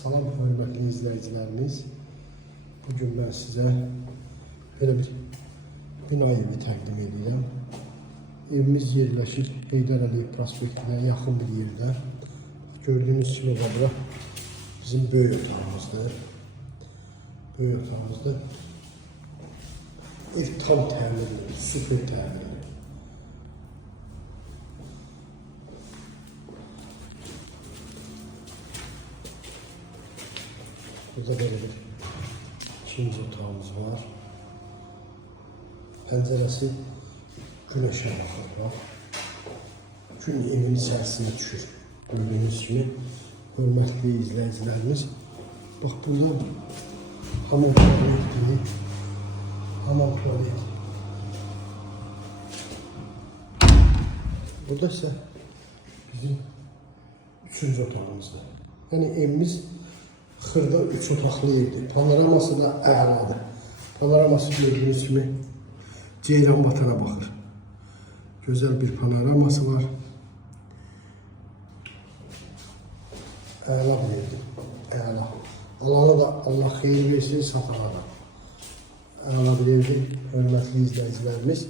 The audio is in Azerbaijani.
Salam hörmətli izləyicilərimiz. Bugün mən sizə belə bir bina evi təqdim edirəm. Evimiz yerləşir Heydər Əliyev prospektinə yaxın bir yerdə. Gördüyünüz kimi bura bizim böyük otağımızdır. Böyük otağımızda ev tam təmirli, süper təmirli. Burada böyle bir ikinci otağımız var. Pəncərəsi güneşe bakır. Gün evin içərisinə düşür. Gördüğünüz kimi hörmətli izləyicilərimiz. Bax burada hamam tuvalet. Hamam tuvalet. Burada ise bizim üçüncü otağımızdır. Yani evimiz xırda 3 otaqlı evdir. Panoraması da əladır. Panoraması gördüğünüz kimi Ceyranbatana baxır. Gözəl bir panoraması var. Əla bir evdir. Əla. Alana da Allah xeyir versin, satana da. Əla bir evdir, hörmətli izləyicilərimiz.